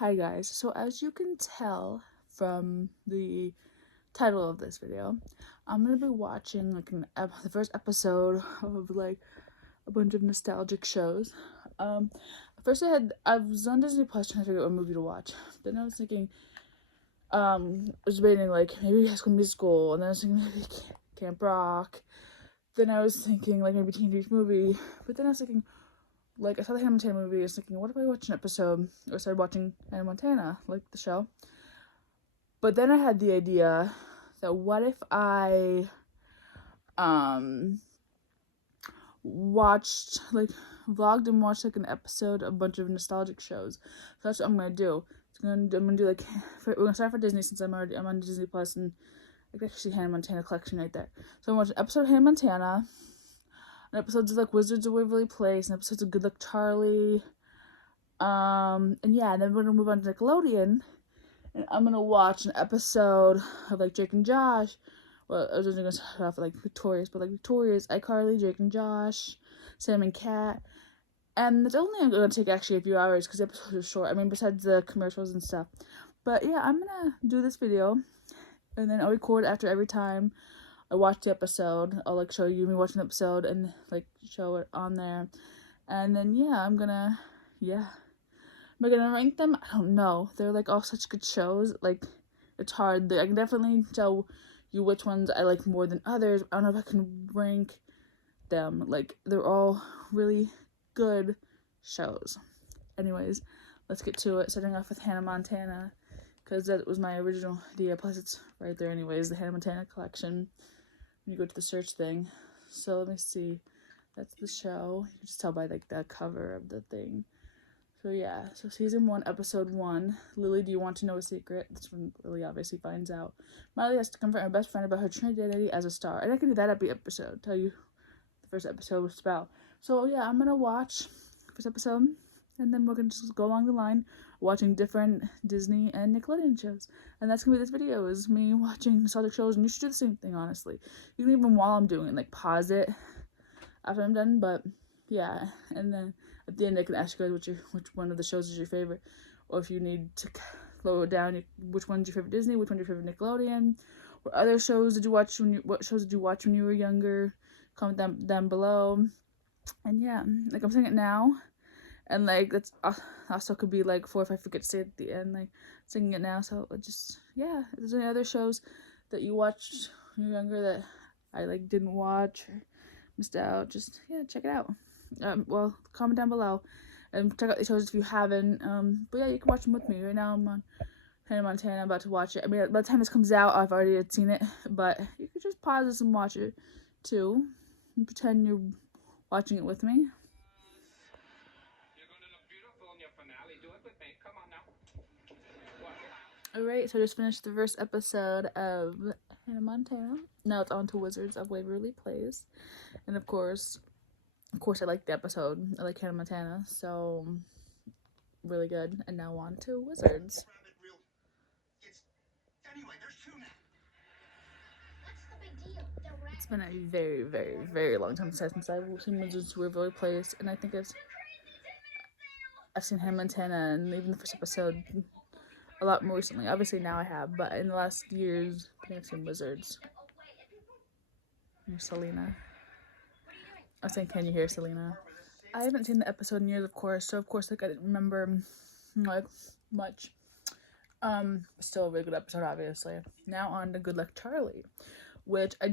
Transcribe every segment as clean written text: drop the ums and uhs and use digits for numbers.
Hi guys, so as you can tell from the title of this video, I'm gonna be watching the first episode of like a bunch of nostalgic shows. First I was on Disney Plus trying to figure out what movie to watch. Then I was thinking, I was debating like maybe High School Musical, and then I was thinking maybe Camp Rock. Then I was thinking like maybe Teen Beach Movie, but then I was thinking, like, I saw the Hannah Montana movie. I was thinking, what if I watch an episode or started watching Hannah Montana, like the show? But then I had the idea that what if I watched vlogged and watched like an episode of a bunch of nostalgic shows. So that's what I'm gonna do. I'm gonna do like we're gonna start for Disney since I'm on Disney Plus, and I can actually see Hannah Montana collection right there. So I'm watching an episode of Hannah Montana, and episodes of like Wizards of Waverly Place, and episodes of Good Luck Charlie. And yeah, and then we're gonna move on to Nickelodeon, and I'm gonna watch an episode of like Jake and Josh. Well, I was gonna start off like Victorious, but like Victorious, iCarly, Jake and Josh, Sam and Cat, and it's only gonna take actually a few hours because the episodes are short. I mean, besides the commercials and stuff. But yeah, I'm gonna do this video, and then I'll record after every time I watch the episode. I'll like show you me watching the episode and like show it on there, and then yeah, Am I gonna rank them? I don't know. They're like all such good shows. Like, it's hard. I can definitely tell you which ones I like more than others. I don't know if I can rank them. Like, they're all really good shows. Anyways, let's get to it. Starting off with Hannah Montana, because that was my original idea. Plus, it's right there anyways, the Hannah Montana collection. When you go to the search thing. So let me see. That's the show. You can just tell by like the cover of the thing. So yeah, so season 1, episode 1. Lily, do you want to know a secret? That's when Lily obviously finds out. Miley has to confront her best friend about her true identity as a star. And I can do that every episode. Tell you the first episode was about. So yeah, I'm gonna watch the first episode, and then we're gonna just go along the line watching different Disney and Nickelodeon shows. And that's gonna be this video, is me watching nostalgic shows, and you should do the same thing, honestly. You can even while I'm doing it, like pause it after I'm done, but yeah, and then at the end I can ask you guys which one of the shows is your favorite, or if you need to slow it down, which one's your favorite Disney, which one's your favorite Nickelodeon, what other shows did you watch what shows did you watch when you were younger? Comment down below. And yeah, like I'm saying it now, and like that's also could be like 4 if I forget to say it at the end, like singing it now. So just yeah, if there's any other shows that you watched when you were younger that I like didn't watch or missed out, just yeah, check it out. Well, comment down below and check out the shows if you haven't. But yeah, you can watch them with me. Right now I'm on Hannah Montana. I'm about to watch it. I mean, by the time this comes out, I've already seen it, but you can just pause this and watch it too, and pretend you're watching it with me. Alright, so I just finished the first episode of Hannah Montana. Now it's on to Wizards of Waverly Place. And of course I like the episode. I like Hannah Montana, so really good. And now on to Wizards. It's been a very, very, very long time since I've seen Wizards of Waverly Place, and I think I've seen Hannah Montana and even the first episode a lot more recently. Obviously now I have, but in the last years I think I've seen Wizards. Here's Selena. I was saying, can you hear Selena? I haven't seen the episode in years, of course, so of course like I didn't remember like much. Still a really good episode, obviously. Now on to Good Luck Charlie, which I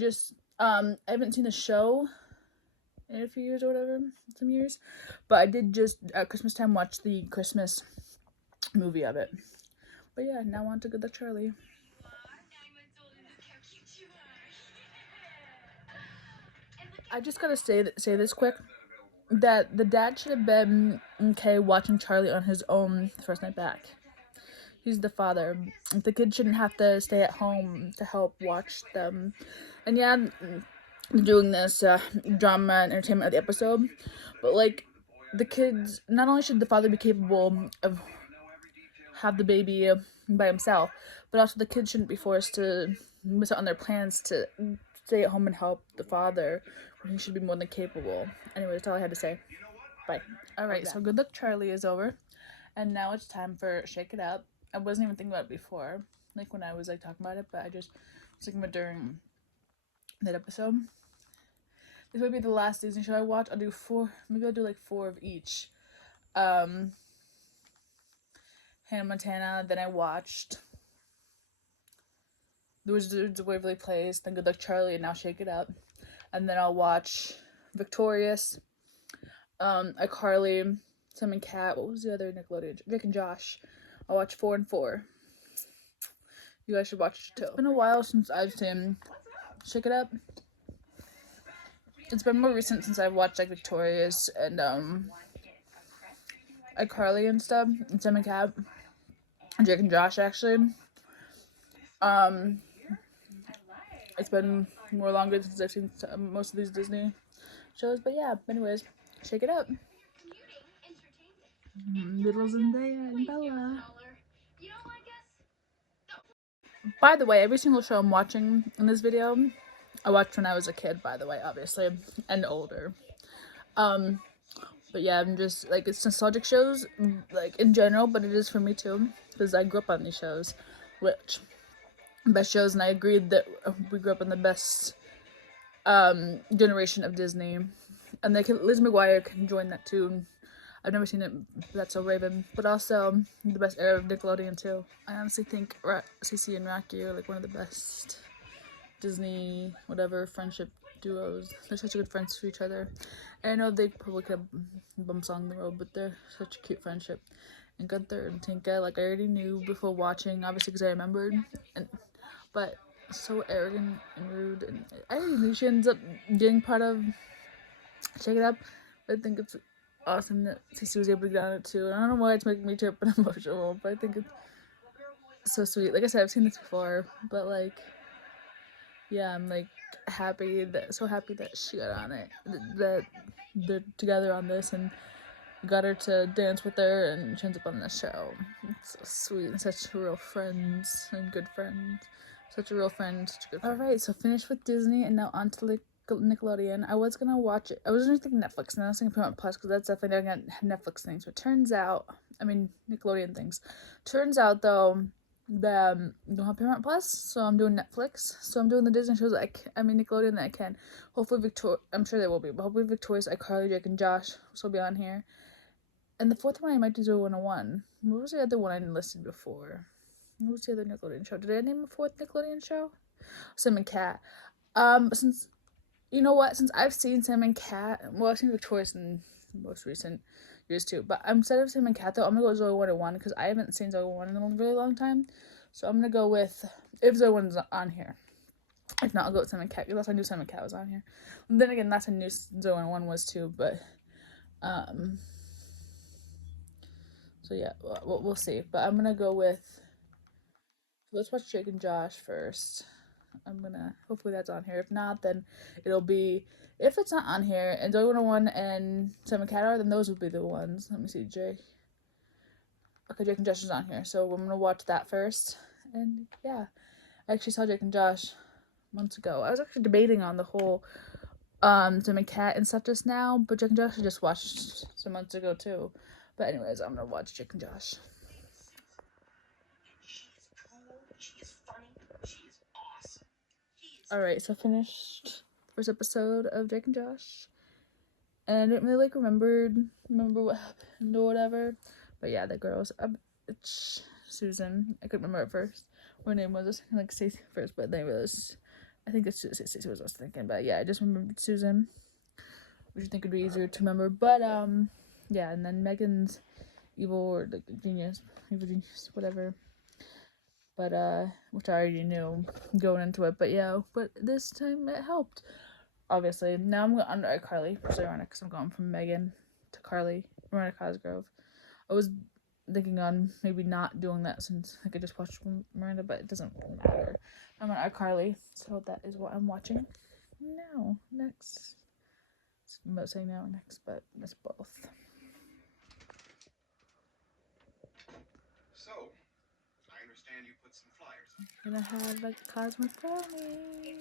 haven't seen the show in a few years or whatever, some years, but I did just at Christmas time watch the Christmas movie of it. But yeah, now on to Good Luck Charlie. I just gotta say this quick, that the dad should have been okay watching Charlie on his own the first night back. He's the father. The kid shouldn't have to stay at home to help watch them. And yeah, doing this drama and entertainment of the episode, but like the kids, not only should the father be capable of have the baby by himself, but also the kids shouldn't be forced to miss out on their plans to stay at home and help the father when he should be more than capable. Anyway, that's all I had to say. Bye. Alright, so Good Luck Charlie is over. And now it's time for Shake It Up. I wasn't even thinking about it before, like when I was like talking about it, but I just was thinking about during that episode. This might be the last Disney show I watch. I'll do 4, maybe I'll do like 4 of each. Hannah Montana, then I watched The Wizards of Waverly Place, then Good Luck Charlie, and now Shake It Up. And then I'll watch Victorious, iCarly, Sam and Cat. What was the other Nickelodeon? Drake and Josh. I'll watch 4 and 4. You guys should watch it too. It's been a while since I've seen Shake It Up. It's been more recent since I've watched like Victorious and iCarly and stuff, and Sam and Cat, and Drake and Josh actually. It's been more longer since I've seen most of these Disney shows, but yeah. Anyways, Shake It Up. Little Zendaya and Bella. By the way, every single show I'm watching in this video, I watched when I was a kid, by the way, obviously, and older. But yeah, I'm just, like, it's nostalgic shows, like, in general, but it is for me, too, because I grew up on these shows, which, best shows, and I agreed that we grew up in the best, generation of Disney, and Liz McGuire can join that, too. I've never seen it, That's So Raven, but also the best era of Nickelodeon, too. I honestly think Cece and Rocky are, like, one of the best Disney, whatever, friendship duos. They're such good friends to each other. And I know they probably could have bumps on the road, but they're such a cute friendship. And Gunther and Tinka, like, I already knew before watching, obviously, because I remembered. But so arrogant and rude. And I didn't know she ends up getting part of Shake It Up. But I think it's awesome that Cece was able to get on it too. And I don't know why it's making me tear up and emotional, but I think it's so sweet. Like I said, I've seen this before, but like, yeah, I'm like so happy that she got on it, that they're together on this and got her to dance with her, and she ends up on the show. It's so sweet, and such real friends and good friends. Such a real friend, such a good friend. Alright, so finished with Disney, and now on to Nickelodeon. I was gonna watch it. I was only thinking Netflix, and I was thinking Paramount Plus, because that's definitely gonna get Netflix things. But turns out, Nickelodeon things. Turns out, though, that I don't have Paramount Plus, so I'm doing Netflix. So I'm doing the Disney shows Nickelodeon that I can. Hopefully I'm sure they will be, but hopefully Victorious, iCarly, Drake, and Josh will still be on here. And the 4th one I might do 0101. What was the other one I listed before? What was the other Nickelodeon show? Did I name a 4th Nickelodeon show? Sam and Cat. Since, you know what? Since I've seen Sam and Cat, well, I've seen Victorious in most recent years too, but instead of Sam and Cat, though, I'm gonna go with 0101, because I haven't seen 0101 in a really long time. So I'm gonna go with, if 01's on here. If not, I'll go with Sam and Cat, because last I knew Sam and Cat was on here. And then again, last I knew 0101 was too, but, so yeah, we'll see. But I'm gonna go with, let's watch Drake and Josh first. Hopefully that's on here. If not, then it'll be, if it's not on here, and 0101 and Sam and Cat are, then those would be the ones. Let me see, Drake and Josh is on here, so I'm gonna watch that first. And yeah, I actually saw Drake and Josh months ago. I was actually debating on the whole Sam and Cat and stuff just now, but Drake and Josh I just watched some months ago too. But anyways, I'm gonna watch Drake and Josh. Alright, so finished first episode of Drake and Josh. And I didn't really remember what happened or whatever. But yeah, the girls, it's Susan. I couldn't remember at first what her name was. I was thinking Stacey first, but then I realized, I think it's Stacey was I was thinking. But yeah, I just remembered Susan, which I think would be easier to remember. But yeah, and then Megan's evil or evil genius, whatever. But which I already knew going into it. But yeah, but this time it helped. Obviously, now I'm going under iCarly, which is ironic because I'm going from Megan to Carly, Miranda Cosgrove. I was thinking on maybe not doing that since I could just watch Miranda, but it doesn't really matter. I'm on iCarly, so that is what I'm watching now. Next. I'm about saying now or next, but that's both. So, I understand you put some flyers. I'm gonna have like a Cosmo Pony.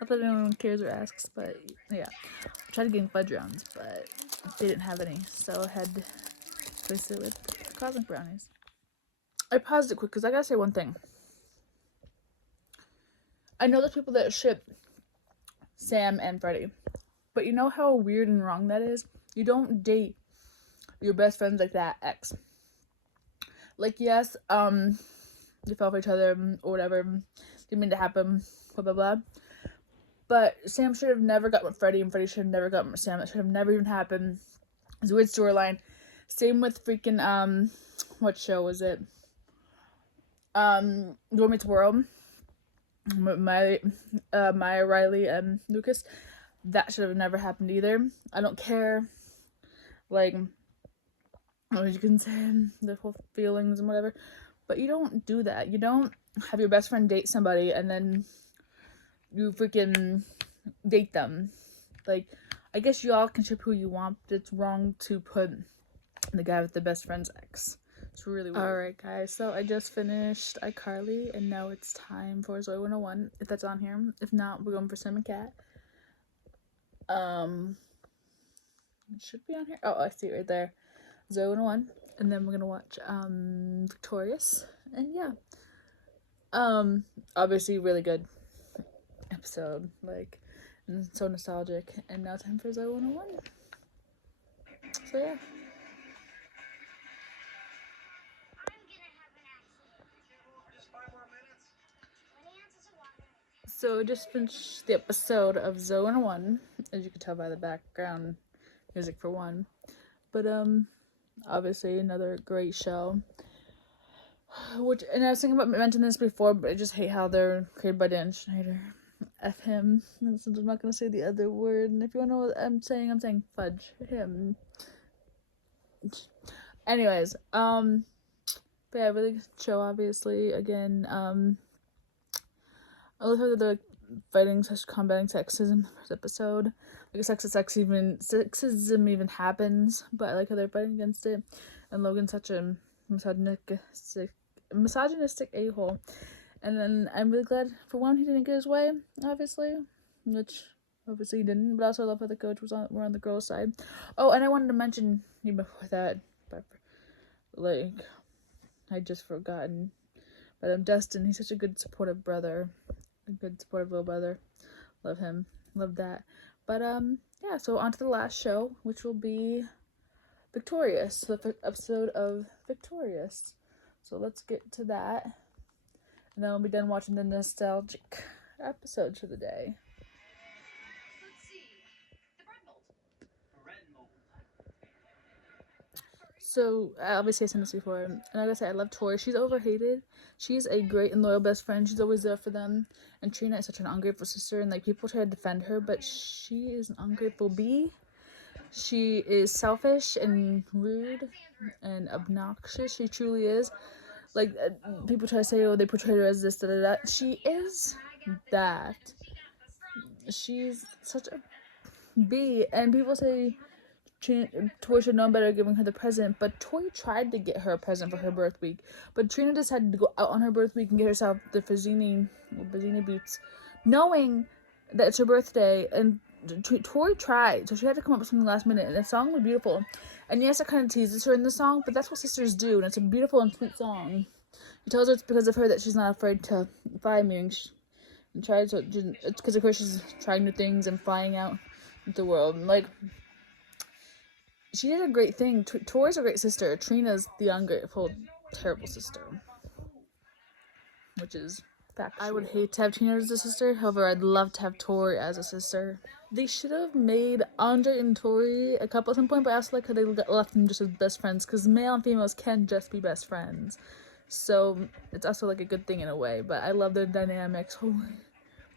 Not that anyone cares or asks, but yeah. I tried getting fudge rounds, but they didn't have any, so I had to place it with cosmic brownies. I paused it quick because I gotta say one thing. I know there's people that ship Sam and Freddie, but you know how weird and wrong that is? You don't date your best friends like that ex. Like, yes, they fell for each other or whatever, didn't mean to happen, blah blah blah. But Sam should have never got with Freddie, and Freddie should have never got with Sam. That should have never even happened. It's a weird storyline. Same with freaking what show was it? Boy Meets World. Maya Riley and Lucas. That should have never happened either. I don't care, like, what you can say, the whole feelings and whatever, but you don't do that. You don't have your best friend date somebody and then you freaking date them. Like, I guess y'all can ship who you want, but it's wrong to put the guy with the best friend's ex. It's really weird. Alright guys, so I just finished iCarly and now it's time for Zoe 101, if that's on here. If not, we're going for Sam and Cat. It should be on here. Oh, I see it right there. Zoe 101. And then we're gonna watch Victorious. And yeah. Obviously really good episode. Like, and so nostalgic. And now time for Zoe 101. So yeah. So just finished the episode of Zoe 101, as you can tell by the background music for one. But obviously another great show. Which, and I was thinking about mentioning this before, but I just hate how they're created by Dan Schneider. F him. I'm not gonna say the other word. And if you wanna know what I'm saying fudge him. Anyways, but yeah, really good show. Obviously, again, I love how they're fighting such combating sexism in the first episode. Like, sexism even happens, but I like how they're fighting against it. And Logan's such a misogynistic a-hole. And then I'm really glad, for one, he didn't get his way, obviously, which obviously he didn't. But also I love how the coach was were on the girls' side. Oh, and I wanted to mention you before that, but like, I just forgotten. But Dustin, he's such a good supportive brother. A good supportive little brother. Love him. Love that. But yeah, so on to the last show, which will be Victorious. The episode of Victorious. So let's get to that. And then we'll be done watching the nostalgic episodes for the day. Let's see. The bread mold. So, obviously I said this before, and like I said, I love Tori. She's overhated. She's a great and loyal best friend. She's always there for them. And Trina is such an ungrateful sister, and like, people try to defend her, but she is an ungrateful bee. She is selfish and rude and obnoxious. She truly is. Like, people try to say, oh, they portray her as this, da da da. She is that. She's such a bee, and people say Tori should know better giving her the present, but Tori tried to get her a present for her birth week, but Trina decided to go out on her birth week and get herself the Fazzini boots, knowing that it's her birthday, and Tori tried, so she had to come up with something last minute, and the song was beautiful, and yes, it kind of teases her in the song, but that's what sisters do, and it's a beautiful and sweet song. She tells her it's because of her that she's not afraid to fly, meaning and tries to, it's because of her she's trying new things and flying out into the world, and like, she did a great thing. Tori's a great sister. Trina's the ungrateful, terrible sister. Which is factual. I would hate to have Trina as a sister. However, I'd love to have Tori as a sister. They should have made Andre and Tori a couple at some point, but I also like how they left them just as best friends, because male and females can just be best friends. So, it's also like a good thing in a way, but I love their dynamics.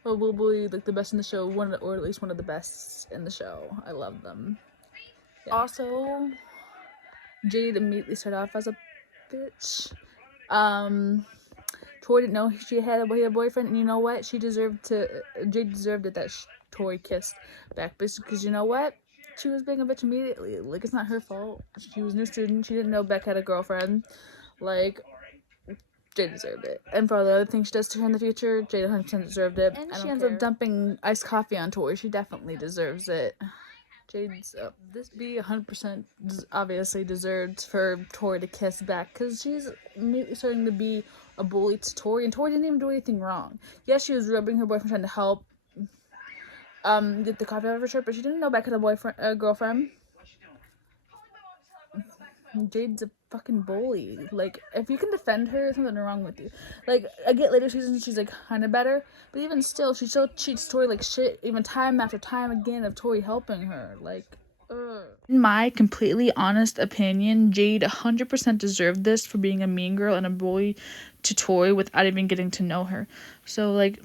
Probably like the best in the show, or at least one of the best in the show. I love them. Yeah. Also, Jade immediately started off as a bitch. Tori didn't know she had a boyfriend, and you know what? Jade deserved it that Tori kissed back, because you know what? She was being a bitch immediately. Like, it's not her fault. She was a new student. She didn't know Beck had a girlfriend. Like, Jade deserved it. And for all the other things she does to her in the future, Jade 100% deserved it. And she ends up dumping iced coffee on Tori. She definitely deserves it. Jade's this B 100% obviously deserved for Tori to kiss back, because she's maybe starting to be a bully to Tori, and Tori didn't even do anything wrong. Yes, she was rubbing her boyfriend, trying to help get the coffee out of her shirt, but she didn't know Beck had a girlfriend. Jade's a fucking bully. Like, if you can defend her, there's something wrong with you. Like, I get later seasons she's like kind of better, but even still, she still cheats Tori like shit, even time after time again of Tori helping her. Like, in my completely honest opinion, Jade 100% deserved this for being a mean girl and a bully to Tori without even getting to know her. So, like,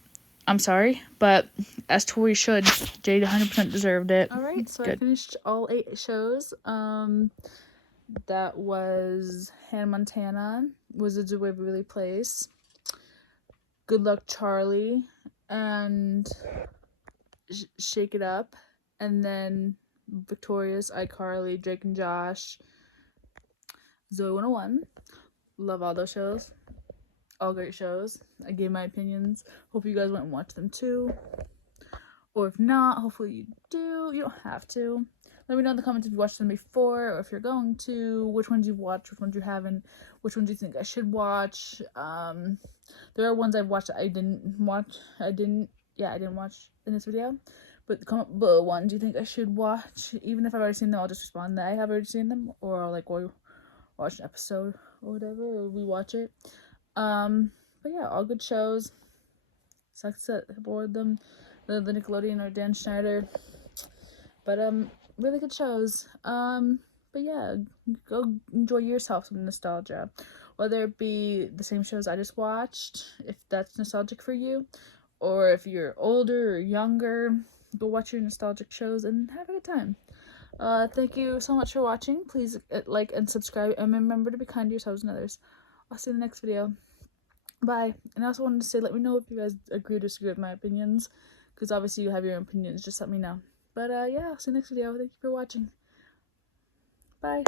I'm sorry, but as Tori should, Jade 100% deserved it. Alright, so good. I finished all 8 shows. That was Hannah Montana, Wizards of Waverly Place, Good Luck Charlie, and Shake It Up, and then Victorious, iCarly, Drake and Josh, Zoe 101. Love all those shows. All great shows. I gave my opinions. Hope you guys went and watched them too. Or if not, hopefully you do. You don't have to. Let me know in the comments if you watched them before, or if you're going to, which ones you've watched, which ones you haven't, which ones you think I should watch. There are ones I've watched that I didn't watch. I didn't watch in this video. But comment below ones you think I should watch. Even if I've already seen them, I'll just respond that I have already seen them, or I'll like watch an episode or whatever, or rewatch it. But yeah, all good shows. Sucks that I bored them. The Nickelodeon or Dan Schneider. But really good shows. But yeah, go enjoy yourself some nostalgia. Whether it be the same shows I just watched, if that's nostalgic for you, or if you're older or younger, go watch your nostalgic shows and have a good time. Thank you so much for watching. Please like and subscribe, and remember to be kind to yourselves and others. I'll see you in the next video. Bye. And I also wanted to say, let me know if you guys agree or disagree with my opinions, because obviously you have your own opinions. Just let me know. But yeah, I'll see you next video. Thank you for watching. Bye.